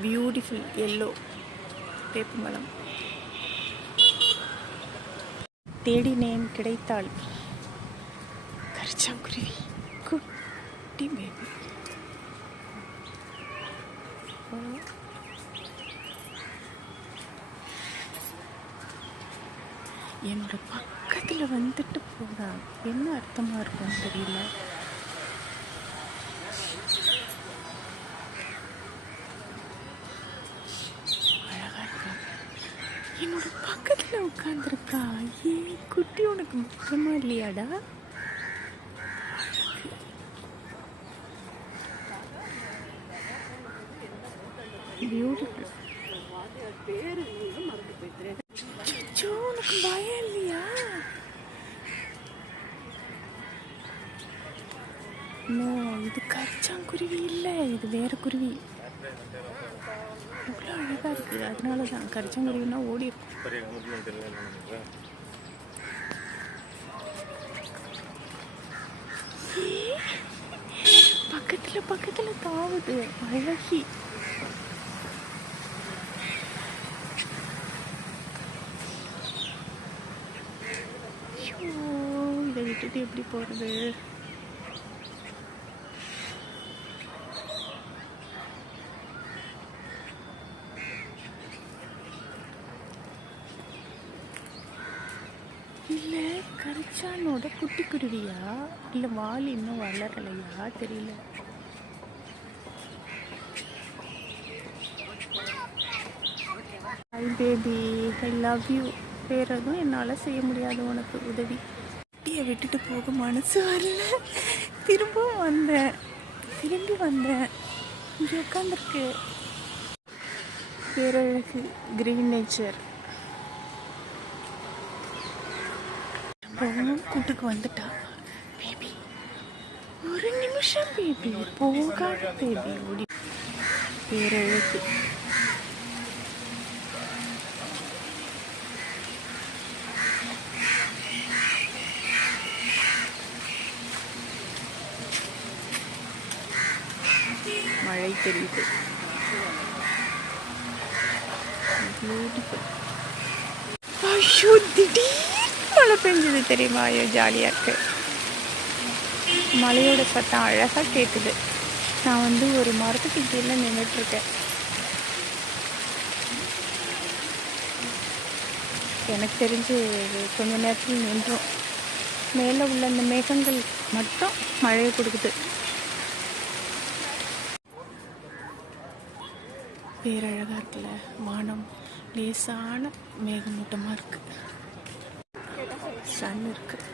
Beautiful yellow வேப்பமரம். தேடினேன் கிடைத்தாள் கரிச்சாங்குருவி, குட்டி பேபி. என்னோட பக்கத்தில் வந்துட்டு போகிறா, என்ன அர்த்தமாக இருக்கும்னு தெரியல. அழகாக இருக்கா, என்னோட பக்கத்தில் உட்காந்துருக்கா. ஏன் குட்டி உனக்கு முக்கியமாக இல்லையாடா? பியூட்டிஃபுல். உனக்கு பயம் இல்லையா? நோ, இது கரிச்சாங்குருவி இல்லை, இது வேற குருவி. இவ்வளோ அழகாக இருக்குது, அதனால தான் கரிச்சாங்குருவினா ஓடி பக்கத்தில் பக்கத்தில் தாவுது. அழகி. இதை விட்டுட்டு எப்படி போகிறது? இல்லை கரிச்சானோட குட்டி குருவியா இல்லை வால் இன்னும் வளரலையா தெரியல. Hi baby, I love you. வேற எதுவும் என்னால் செய்ய முடியாது உனக்கு உதவி. குட்டியை விட்டுட்டு போக மனசு வரல. திரும்பி வந்தேன். இங்கே உட்காந்துருக்கு. பேரழகு, கிரீன் நேச்சர். கூட்டுக்கு வந்துட்டா பேபி. ஒரு நிமிஷம் பேபி, போகாத பேபி. ஓடி. பேரழகு. மழை தெரியுது. பியூட்டிஃபுல். ஐயோ, திடீர் மழை பெஞ்சது தெரியுமா? ஐயோ, ஜாலியாக இருக்கு. மழையோட சத்தம் அழகாக கேட்குது. நான் ஒரு மரத்துக்கு கீழே நின்றுட்டுருக்கேன். எனக்கு தெரிஞ்சு கொஞ்ச நேரத்தில் நின்றும். மேலே உள்ள அந்த மேகங்கள் மட்டும் மழையை கொடுக்குது. பேரழகாக இருக்குல்ல, வானம் லேசான மேகமூட்டமாக இருக்குது. சன் இருக்குது.